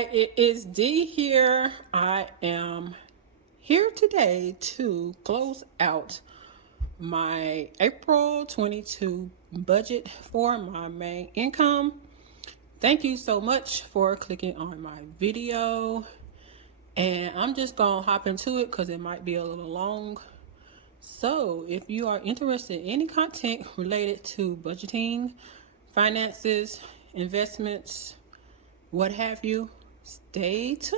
Hi, it is Dee here. I am here today to close out my April 22 budget for my main income. Thank you so much for clicking on my video. And I'm just going to hop into it because it might be a little long. So if you are interested in any content related to budgeting, finances, investments, what have you, stay tuned.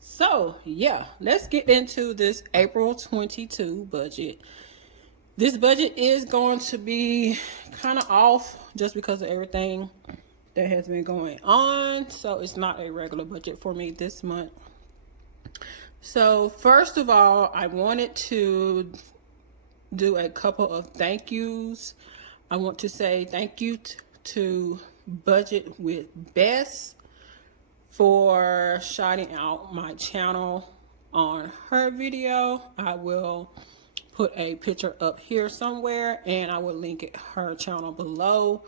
So yeah, let's get into this April 22 budget. This budget is going to be kind of off just because of everything that has been going on. So it's not a regular budget for me this month. So first of all, I wanted to do a couple of thank yous. I want to say thank you to Budget with Bess for shouting out my channel on her video. I will put a picture up here somewhere and I will link it, her channel below.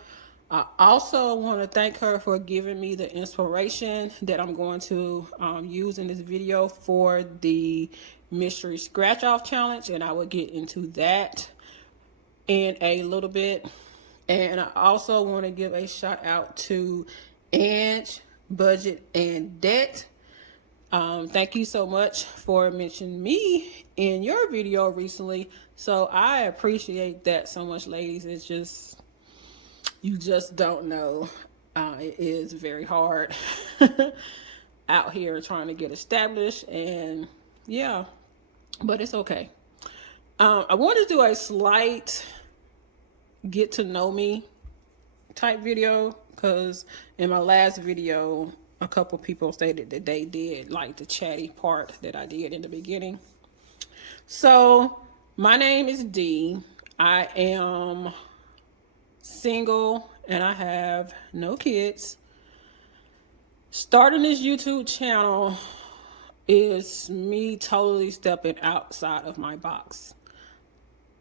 I also want to thank her for giving me the inspiration that I'm going to use in this video for the mystery scratch off challenge, and I will get into that in a little bit. And I also want to give a shout out to Angbudgetanddebt. Thank you so much for mentioning me in your video recently. So I appreciate that so much, ladies. It's just, you just don't know. It is very hard out here trying to get established, and yeah, but it's okay. I want to do a slight get to know me type video because in my last video, a couple people stated that they did like the chatty part that I did in the beginning. So my name is Dee. I am single and I have no kids. Starting this YouTube channel is me totally stepping outside of my box.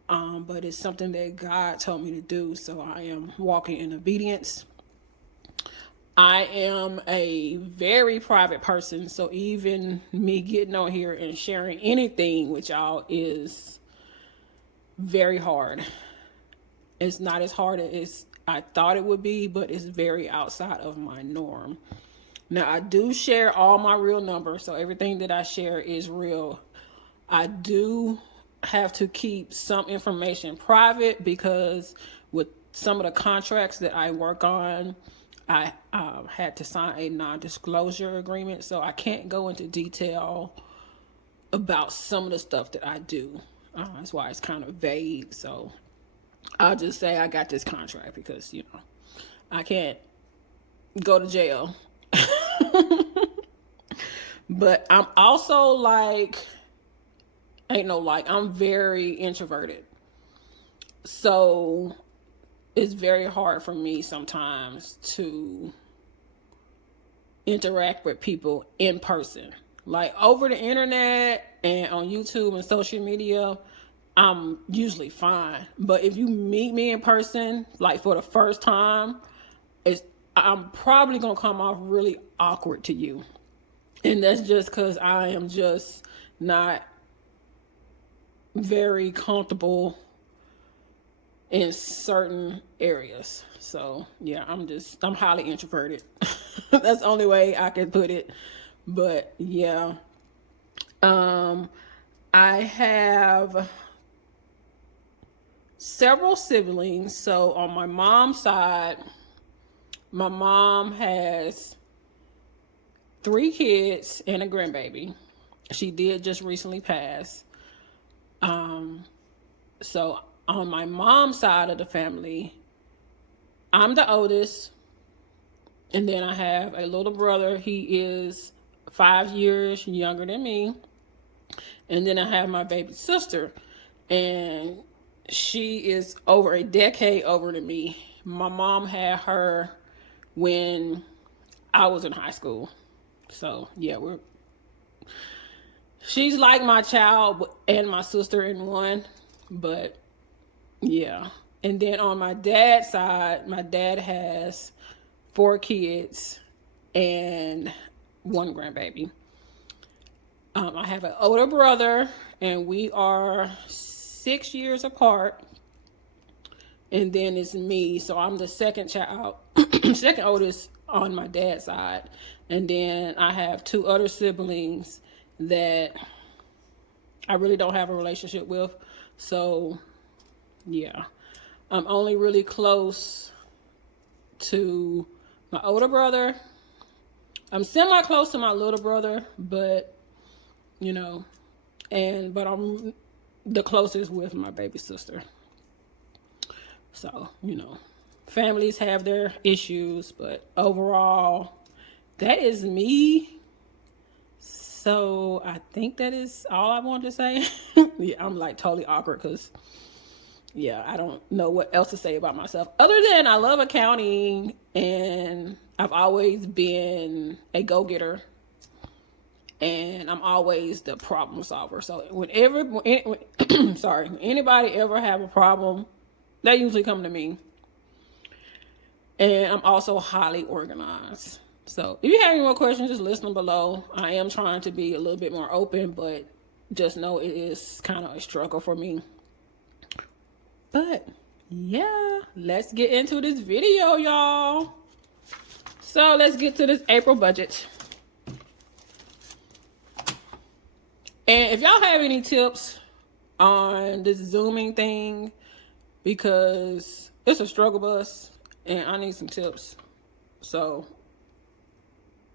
But it's something that God told me to do, so I am walking in obedience. I am a very private person, so even me getting on here and sharing anything with y'all is very hard. It's not as hard as I thought it would be, but it's very outside of my norm. Now, I do share all my real numbers, so everything that I share is real. I do have to keep some information private because with some of the contracts that I work on, I had to sign a non-disclosure agreement, so I can't go into detail about some of the stuff that I do. That's why it's kind of vague. So I'll just say I got this contract because, you know, I can't go to jail. But I'm also I'm very introverted. So it's very hard for me sometimes to interact with people in person. Like over the internet and on YouTube and social media, I'm usually fine. But if you meet me in person, like for the first time, I'm probably going to come off really awkward to you. And that's just because I am just not very comfortable in certain areas. So yeah, I'm highly introverted. That's the only way I can put it. But yeah, I have several siblings. So on my mom's side, my mom has 3 kids and a grandbaby. She did just recently pass. So on my mom's side of the family, I'm the oldest. And then I have a little brother. He is 5 years younger than me. And then I have my baby sister. And she is over a decade older than me. My mom had her when I was in high school. So yeah, she's like my child and my sister in one. But yeah. And then on my dad's side, my dad has 4 kids and 1 grandbaby. I have an older brother, and we are 6 years apart. And then it's me, so I'm the second child, second oldest on my dad's side. And then I have 2 other siblings that I really don't have a relationship with. So, yeah. I'm only really close to my older brother. I'm semi-close to my little brother, but, you know, but I'm the closest with my baby sister. So, you know, families have their issues, but overall, that is me. So I think that is all I wanted to say. Yeah, I'm like totally awkward because, yeah, I don't know what else to say about myself other than I love accounting and I've always been a go-getter and I'm always the problem solver. So when anybody ever have a problem, they usually come to me. And I'm also highly organized. So if you have any more questions, just listen below. I am trying to be a little bit more open, but just know it is kind of a struggle for me. But yeah, let's get into this video, y'all. So let's get to this April budget. And if y'all have any tips on this Zooming thing, because it's a struggle bus and I need some tips. So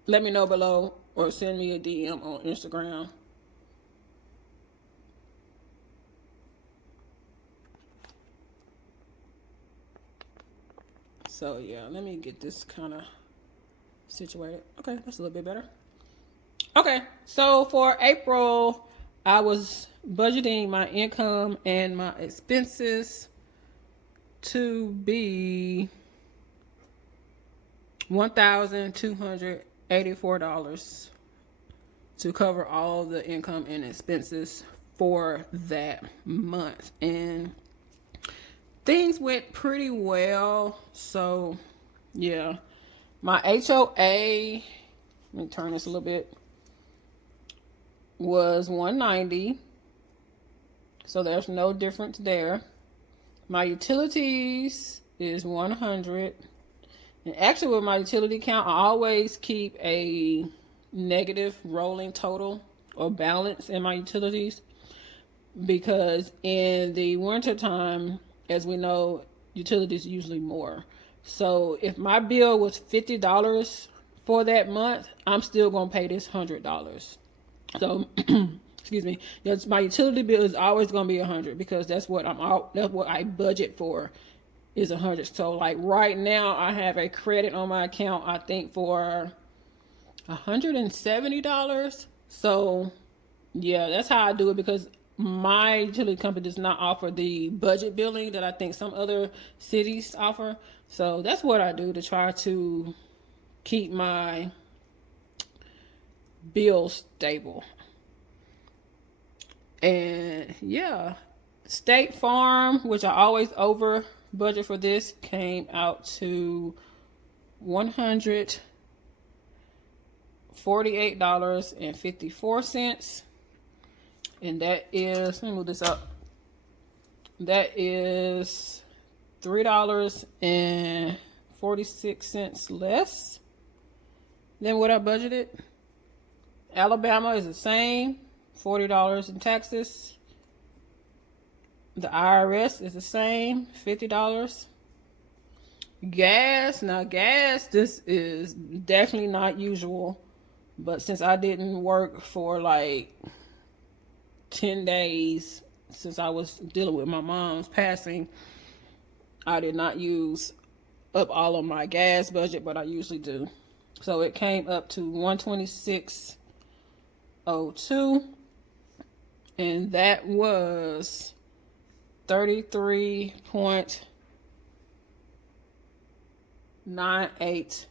let me know below or send me a DM on Instagram. So yeah, let me get this kind of situated. Okay, that's a little bit better. Okay, so for April, I was budgeting my income and my expenses to be $1,284 to cover all the income and expenses for that month. And things went pretty well. So yeah, my HOA, let me turn this a little bit, was $190. So there's no difference there. My utilities is $100. And actually with my utility count, I always keep a negative rolling total or balance in my utilities, because in the winter time, as we know, utilities usually more. So if my bill was $50 for that month, I'm still gonna pay this $100. So excuse me, yes, my utility bill is always gonna be $100 because that's what I budget for, is $100. So like right now I have a credit on my account, I think for $170. So yeah, that's how I do it, because my utility company does not offer the budget billing that I think some other cities offer. So that's what I do to try to keep my bills stable. And yeah, State Farm, which I always over budget for this, came out to $148.54. And that is, let me move this up. That is $3.46 less than what I budgeted. Alabama is the same, $40 in taxes. The IRS is the same, $50. Gas, now gas, this is definitely not usual, but since I didn't work for like 10 days since I was dealing with my mom's passing, I did not use up all of my gas budget, but I usually do. So it came up to $126.02, and that was 33 $3.98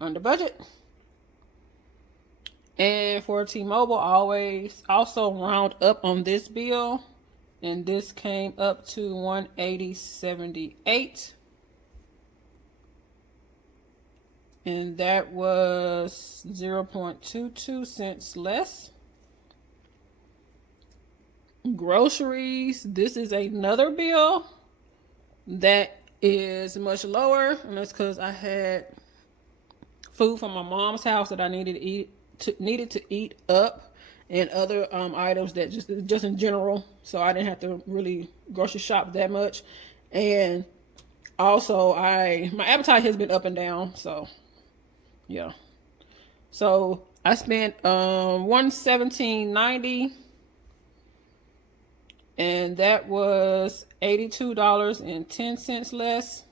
under budget. And for T-Mobile, always also round up on this bill, and this came up to $180.78, and that was 0.22 cents less. Groceries, this is another bill that is much lower, and that's because I had food from my mom's house that I needed to eat up, and other items that just in general, so I didn't have to really grocery shop that much. And also my appetite has been up and down, so yeah. So I spent $117.90, and that was $82.10 less.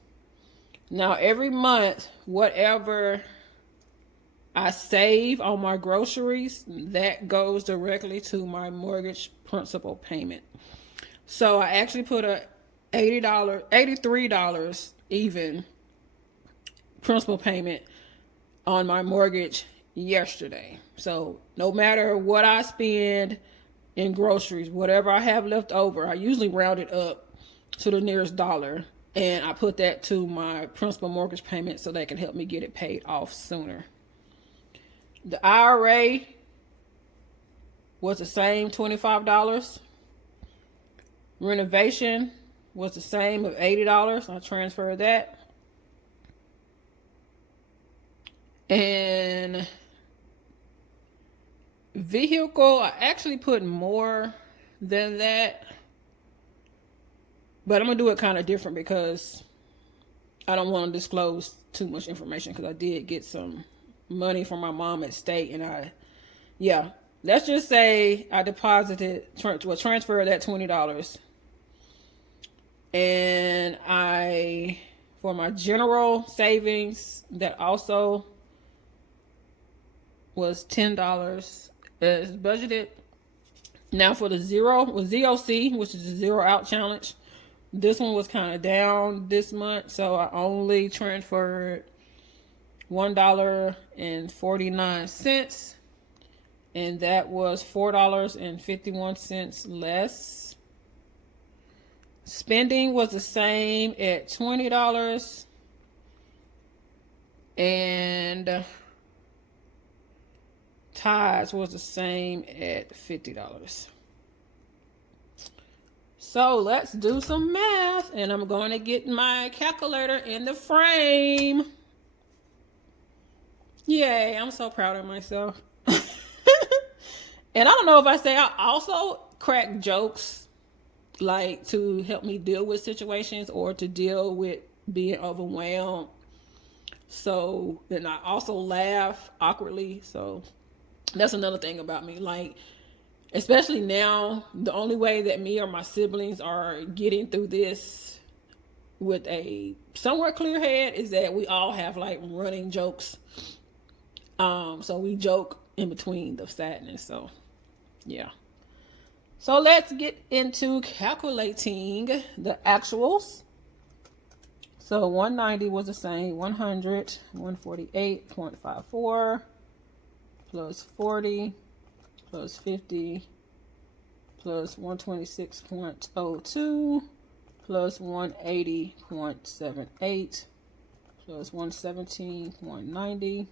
Now every month, whatever I save on my groceries, that goes directly to my mortgage principal payment. So I actually put a $83 even principal payment on my mortgage yesterday. So no matter what I spend in groceries, whatever I have left over, I usually round it up to the nearest dollar, and I put that to my principal mortgage payment so that can help me get it paid off sooner. The IRA was the same, $25. Renovation was the same of $80. I transferred that. And vehicle, I actually put more than that, but I'm gonna do it kind of different because I don't want to disclose too much information, because I did get some money from my mom at state, and let's just say I transferred that $20, and for my general savings, that also was $10 as budgeted. Now for the ZOC, which is the Zero Out Challenge, this one was kind of down this month, so I only transferred $1.49, and that was $4.51 less. Spending was the same at $20, and tithes was the same at $50. So let's do some math, and I'm going to get my calculator in the frame. Yay, I'm so proud of myself. And I don't know if I say, I also crack jokes, like to help me deal with situations or to deal with being overwhelmed. So, and I also laugh awkwardly. So that's another thing about me. Like, especially now, the only way that me or my siblings are getting through this with a somewhat clear head is that we all have like running jokes. So we joke in between the sadness. So yeah. So let's get into calculating the actuals. So 190 was the same, 100, 148.54 plus 40 plus 50 plus 126.02 plus 180.78 plus 117.90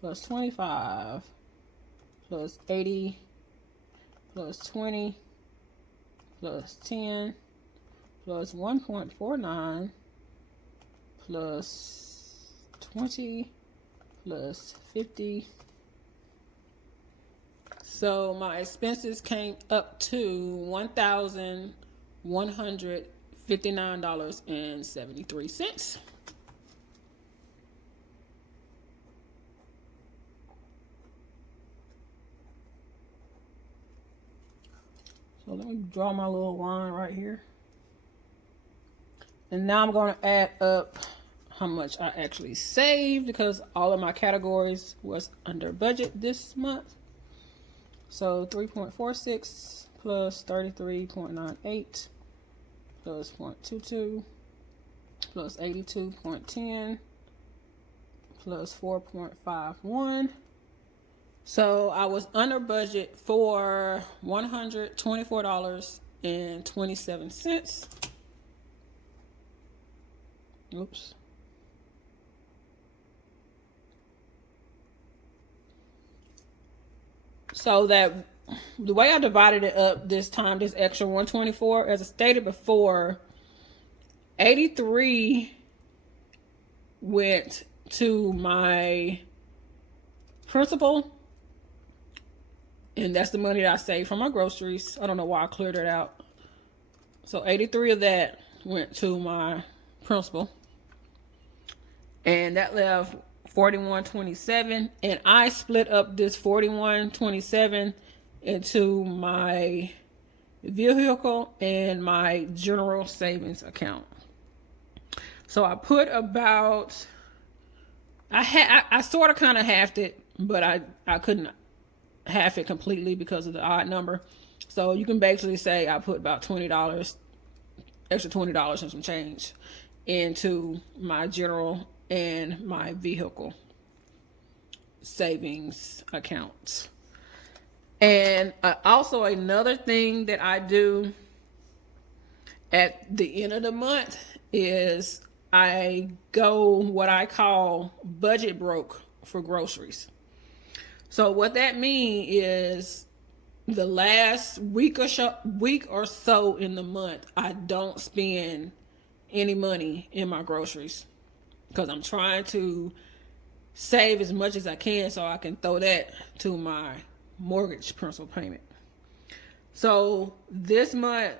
plus 25 plus 80 plus 20 plus 10 plus 1.49 plus 20 plus 50. So my expenses came up to $1,159.73. So let me draw my little line right here. And now I'm going to add up how much I actually saved, because all of my categories was under budget this month. So 3.46 plus 33.98 plus 0.22 plus 82.10 plus 4.51. So I was under budget for $124.27. Oops. So that the way I divided it up this time, this extra 124, as I stated before, 83 went to my principal, and that's the money that I saved from my groceries. I don't know why I cleared it out. So 83 of that went to my principal, and that left 41.27, and I split up this 41.27 into my vehicle and my general savings account. So I put about, I sort of kind of halved it, but I couldn't half it completely because of the odd number. So you can basically say I put about $20, extra $20 and some change into my general and my vehicle savings accounts. And also another thing that I do at the end of the month is I go what I call budget broke for groceries. So what that means is the last week or so in the month, I don't spend any money in my groceries because I'm trying to save as much as I can so I can throw that to my mortgage principal payment. So this month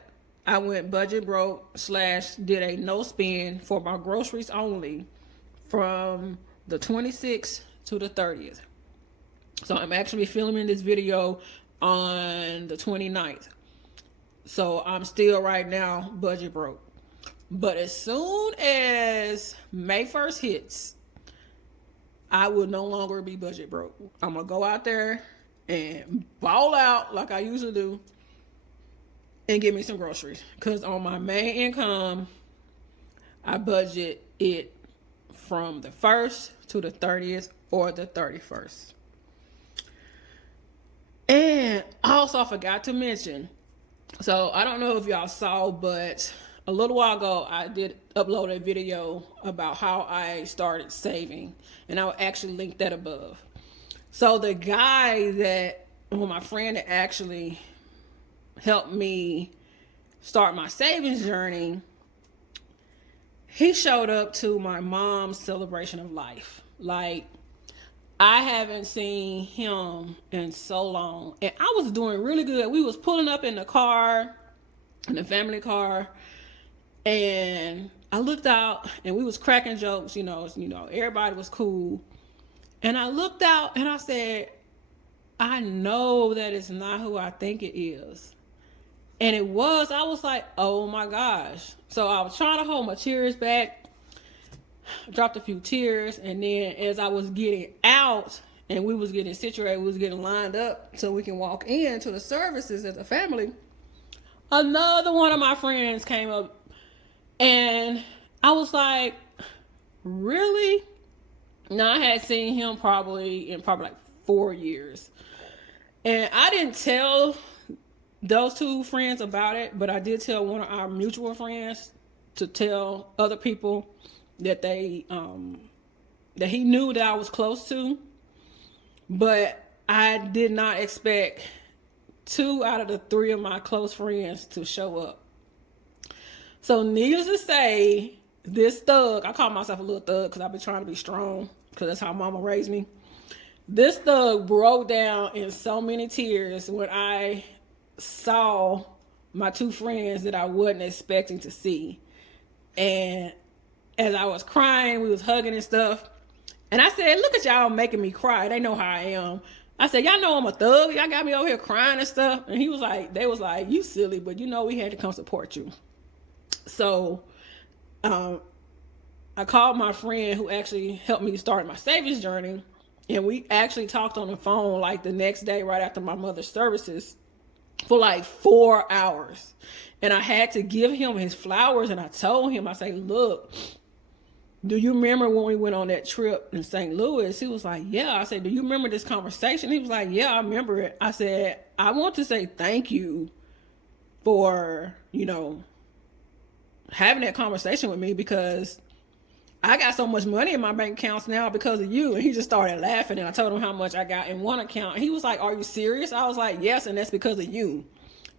I went budget broke / did a no spend for my groceries only from the 26th to the 30th. So I'm actually filming this video on the 29th. So I'm still right now budget broke. But as soon as May 1st hits, I will no longer be budget broke. I'm going to go out there and ball out like I usually do and get me some groceries. Because on my main income, I budget it from the 1st to the 30th or the 31st. And also I forgot to mention, so I don't know if y'all saw, but a little while ago, I did upload a video about how I started saving, and I'll actually link that above. So the guy my friend that actually helped me start my savings journey, he showed up to my mom's celebration of life. Like, I haven't seen him in so long, and I was doing really good. We was pulling up in the car, in the family car, and I looked out and we was cracking jokes, everybody was cool. And I looked out and I said, I know that it's not who I think it is. And it was. I was like, oh my gosh. So I was trying to hold my tears back, dropped a few tears, and then as I was getting out and we was getting situated, we was getting lined up so we can walk into the services as a family, another one of my friends came up. And I was like, really? Now, I had seen him probably like 4 years. And I didn't tell those two friends about it, but I did tell one of our mutual friends to tell other people that that he knew that I was close to. But I did not expect 2 out of the 3 of my close friends to show up. So needless to say, this thug, I call myself a little thug because I've been trying to be strong because that's how mama raised me. This thug broke down in so many tears when I saw my 2 friends that I wasn't expecting to see. And as I was crying, we was hugging and stuff. And I said, look at y'all making me cry. They know how I am. I said, y'all know I'm a thug. Y'all got me over here crying and stuff. And they was like, you silly, but we had to come support you. So I called my friend who actually helped me start my savings journey, and we actually talked on the phone like the next day right after my mother's services. for like 4 hours. And I had to give him his flowers, and I told him, I say, look, do you remember when we went on that trip in St. Louis? He was like, yeah. I said, do you remember this conversation? He was like, yeah, I remember it. I said, I want to say thank you for, you know, having that conversation with me, because I got so much money in my bank accounts now because of you. And he just started laughing, and I told him how much I got in one account. He was like, are you serious? I was like, yes, and that's because of you.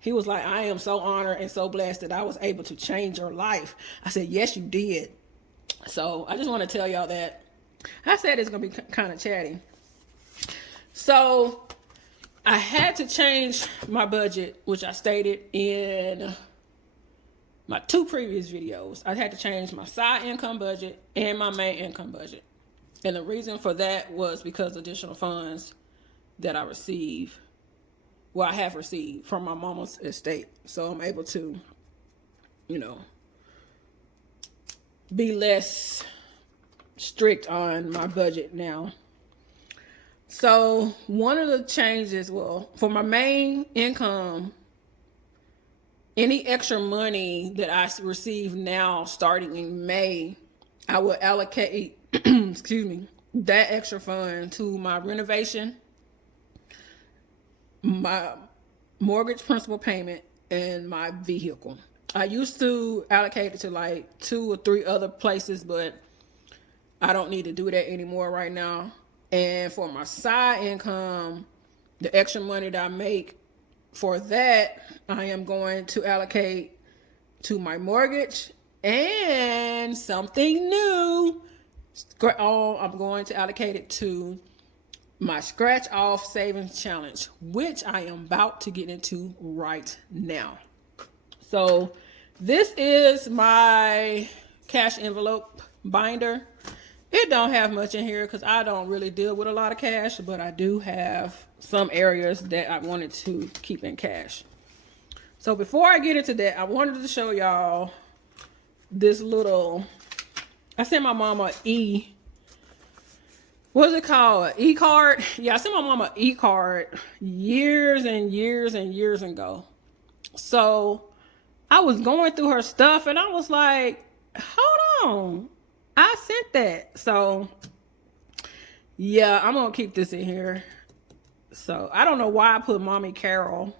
He was like, I am so honored and so blessed that I was able to change your life. I said, yes, you did. So I just want to tell y'all that. I said it's going to be kind of chatty. So I had to change my budget, which I stated in my 2 previous videos. I had to change my side income budget and my main income budget. And the reason for that was because additional funds that I have received from my mama's estate. So I'm able to, you know, be less strict on my budget now. So one of the changes, well, for my main income, any extra money that I receive now starting in May, I will allocate, excuse me, that extra fund to my renovation, my mortgage principal payment, and my vehicle. I used to allocate it to like 2 or 3 other places, but I don't need to do that anymore right now. And for my side income, the extra money that I make for that, I am going to allocate to my mortgage and something new. I'm going to allocate it to my scratch off savings challenge, which I am about to get into right now. So this is my cash envelope binder. It don't have much in here because I don't really deal with a lot of cash, but I do have some areas that I wanted to keep in cash. So before I get into that, I wanted to show y'all this little, I sent my mama what's it called? E-card? Yeah, I sent my mama e-card years and years and years ago. So I was going through her stuff and I was like, hold on, I sent that. So yeah, I'm gonna keep this in here. So I don't know why I put Mommy Carol.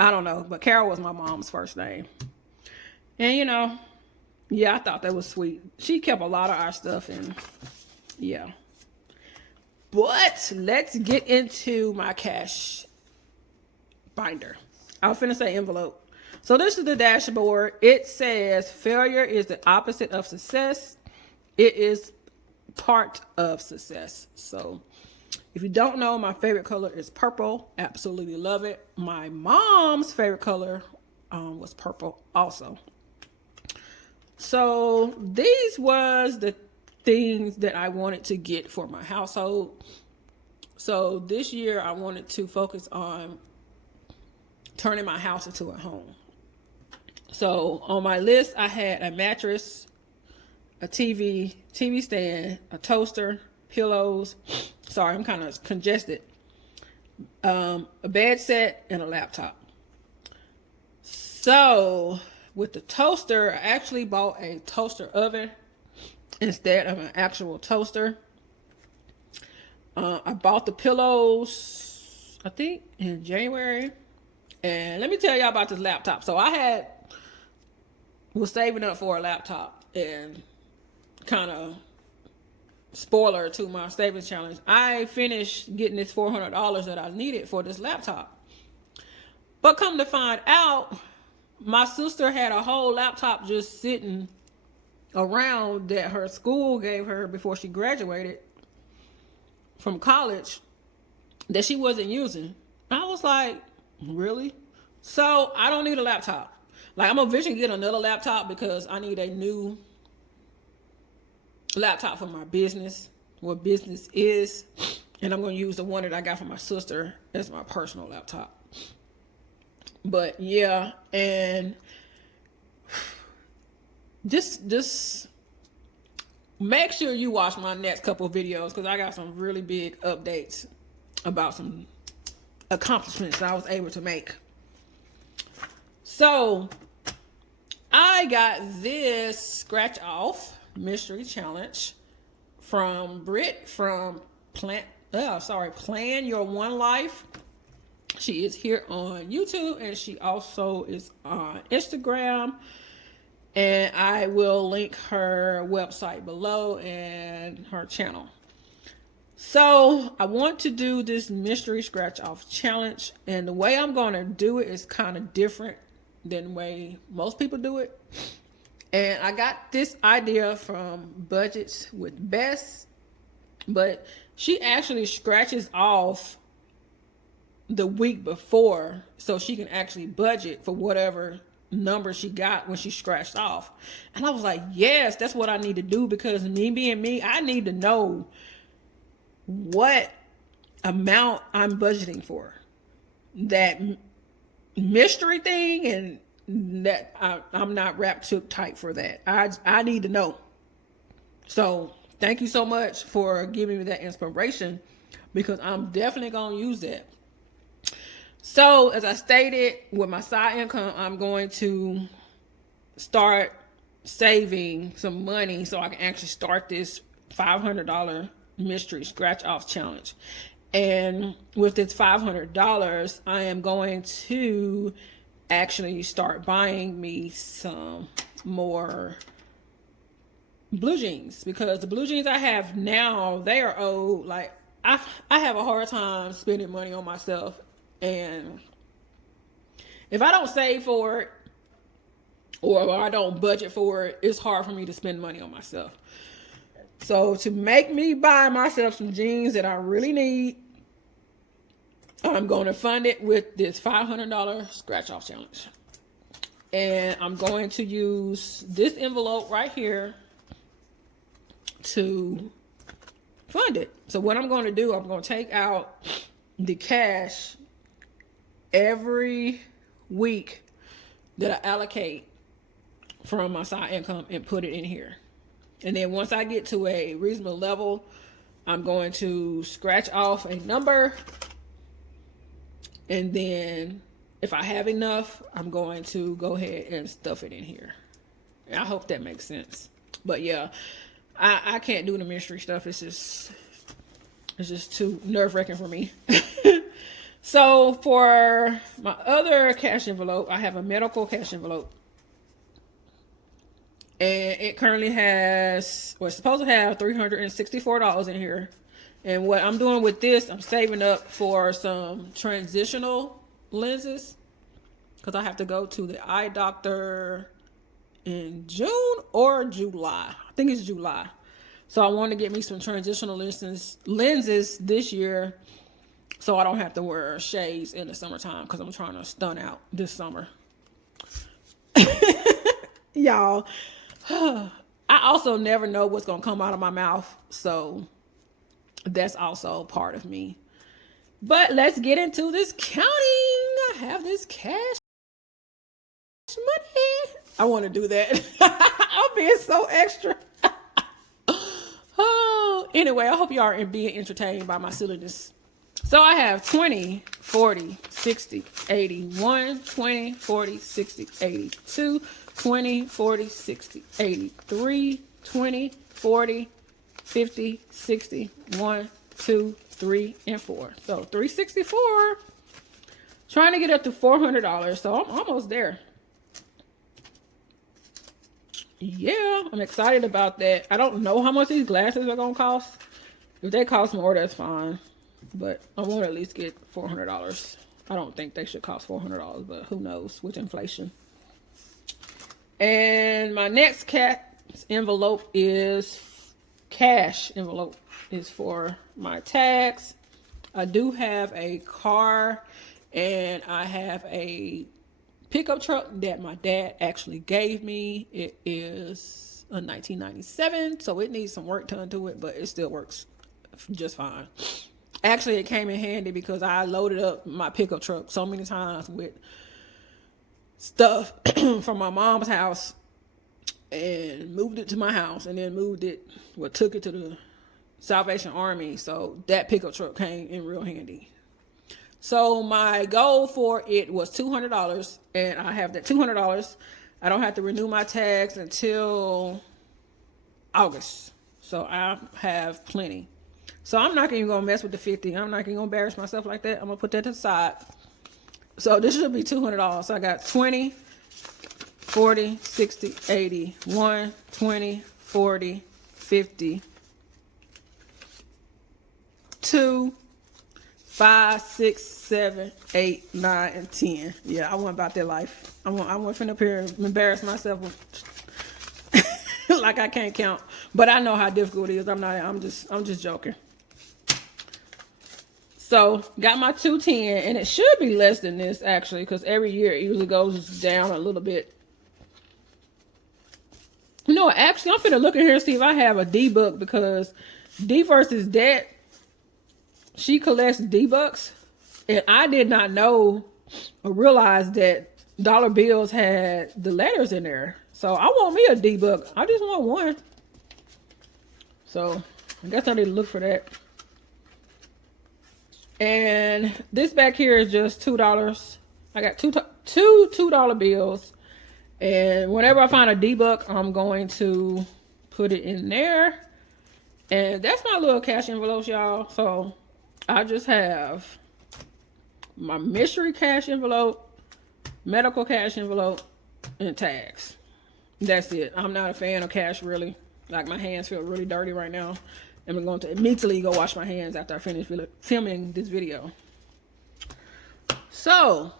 I don't know, but Carol was my mom's first name. And you know, yeah, I thought that was sweet. She kept a lot of our stuff, and yeah. But let's get into my cash binder. I was finna say envelope. So this is the dashboard. It says failure is the opposite of success. It is part of success. So if you don't know, my favorite color is purple. Absolutely love it. My mom's favorite color was purple also. So these was the things that I wanted to get for my household. So this year I wanted to focus on turning my house into a home. So on my list, I had a mattress, a TV stand, a toaster, pillows. Sorry, I'm kind of congested. A bed set, and a laptop. So with the toaster, I actually bought a toaster oven instead of an actual toaster. I bought the pillows, I think, in January. And let me tell y'all about this laptop. So I was saving up for a laptop, and kind of spoiler to my savings challenge, I finished getting this $400 that I needed for this laptop. But come to find out, my sister had a whole laptop just sitting around that her school gave her before she graduated from college that she wasn't using. I was like, really? So I don't need a laptop. Like, I'm gonna eventually get another laptop because I need a new laptop for my business, what business is, and I'm gonna use the one that I got from my sister as my personal laptop. But yeah, and just make sure you watch my next couple of videos because I got some really big updates about some accomplishments I was able to make So I got this scratch off mystery challenge from Britt from Plan Your One Life. She is here on YouTube, and she also is on Instagram. And I will link her website below and her channel. So I want to do this mystery scratch off challenge, and the way I'm going to do it is kind of different than the way most people do it. And I got this idea from Budgets with Bess, but she actually scratches off the week before so she can actually budget for whatever number she got when she scratched off. And I was like, yes, that's what I need to do, because me being me, I need to know what amount I'm budgeting for that mystery thing, and that I'm not wrapped too tight for that. I need to know. So thank you so much for giving me that inspiration, because I'm definitely going to use that. So as I stated, with my side income, I'm going to start saving some money so I can actually start this $500 mystery scratch off challenge. And with this $500, I am going to actually start buying me some more blue jeans, because the blue jeans I have now, they are old. Like I have a hard time spending money on myself, and if I don't save for it or I don't budget for it, it's hard for me to spend money on myself. So to make me buy myself some jeans that I really need, I'm going to fund it with this $500 scratch off challenge. And I'm going to use this envelope right here to fund it. So what I'm going to do, I'm going to take out the cash every week that I allocate from my side income and put it in here. And then once I get to a reasonable level, I'm going to scratch off a number. And then if I have enough, I'm going to go ahead and stuff it in here. And I hope that makes sense. But yeah, I can't do the mystery stuff. It's just too nerve-wracking for me. So for my other cash envelope, I have a medical cash envelope. And it currently has, well, it's supposed to have $364 in here. And what I'm doing with this, I'm saving up for some transitional lenses, because I have to go to the eye doctor in June or July. I think it's July. So I want to get me some transitional lenses this year, so I don't have to wear shades in the summertime, because I'm trying to stun out this summer. Y'all, I also never know what's going to come out of my mouth. So that's also part of me. But let's get into this counting. I have this cash money. I want to do that. I'm being so extra. Oh, anyway, I hope you are being entertained by my silliness. So I have 20, 40, 60, 80, 1, 20, 40, 60, 82, 20, 40, 60, 83, 20, 40, 50, 60, 1, 2, 3, and 4. So 364. Trying to get up to $400. So I'm almost there. Yeah, I'm excited about that. I don't know how much these glasses are going to cost. If they cost more, that's fine. But I want to at least get $400. I don't think they should cost $400, but who knows with inflation. And my next cash envelope is for my tax. I do have a car, and I have a pickup truck that my dad actually gave me. It is a 1997, so it needs some work done to it, but it still works just fine. Actually, it came in handy because I loaded up my pickup truck so many times with stuff from my mom's house and moved it to my house, and then took it to the Salvation Army. So that pickup truck came in real handy. So my goal for it was $200, and I have that $200. I don't have to renew my tags until August. So I have plenty. So I'm not even gonna mess with the 50. I'm not even gonna embarrass myself like that. I'm gonna put that to the side. So this should be $200. So I got 20, 40, 60, 80, 1, 20, 40, 50, 2, 5, 6, 7, 8, 9, and 10. Yeah, I went about that life. I went finna up here and embarrass myself like I can't count. But I know how difficult it is. I'm just joking. So got my 210, and it should be less than this actually, because every year it usually goes down a little bit. You know, actually, I'm finna look in here and see if I have a D book, because D versus Debt, she collects D bucks, and I did not know or realize that dollar bills had the letters in there. So I want me a D book. I just want one. So I guess I need to look for that. And this back here is just $2. I got two $2 bills. And whenever I find a D buck, I'm going to put it in there. And that's my little cash envelopes, y'all. So I just have my mystery cash envelope, medical cash envelope, and tags. That's it. I'm not a fan of cash, really. Like, my hands feel really dirty right now. And I'm going to immediately go wash my hands after I finish filming this video. So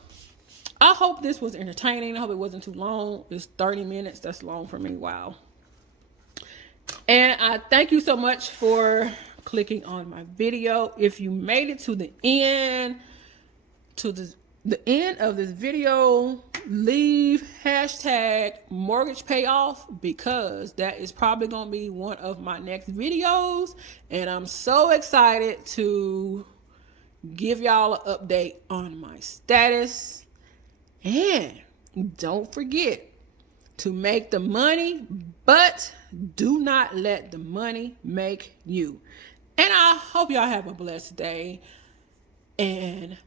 I hope this was entertaining. I hope it wasn't too long. It's 30 minutes. That's long for me. Wow. And I thank you so much for clicking on my video. If you made it to the end, the end of this video, leave hashtag mortgage payoff, because that is probably going to be one of my next videos. And I'm so excited to give y'all an update on my status. And don't forget to make the money, but do not let the money make you. And I hope y'all have a blessed day. And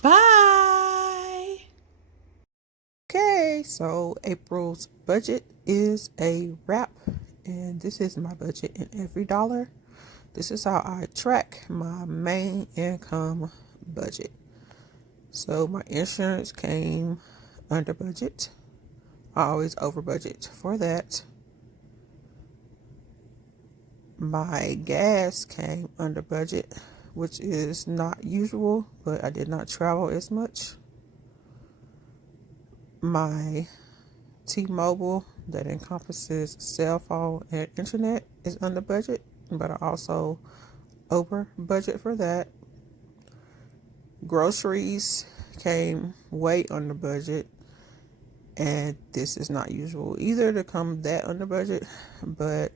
bye. Okay, so April's budget is a wrap, and this is my budget in Everydollar. This is how I track my main income budget. So my insurance came under budget. I always over budget for that. My gas came under budget, which is not usual, but I did not travel as much. My T-Mobile, that encompasses cell phone and internet, is under budget, but I also over budget for that. Groceries came way under budget, and this is not usual either to come that under budget, but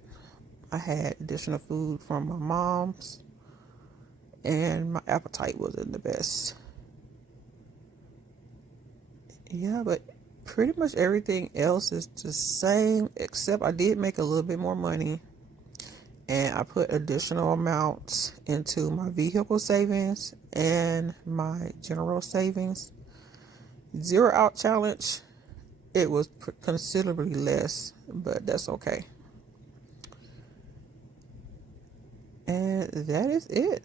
I had additional food from my mom's, and my appetite wasn't the best. Yeah, but pretty much everything else is the same, except I did make a little bit more money, and I put additional amounts into my vehicle savings and my general savings. Zero out challenge, it was considerably less, but that's okay. And that is it.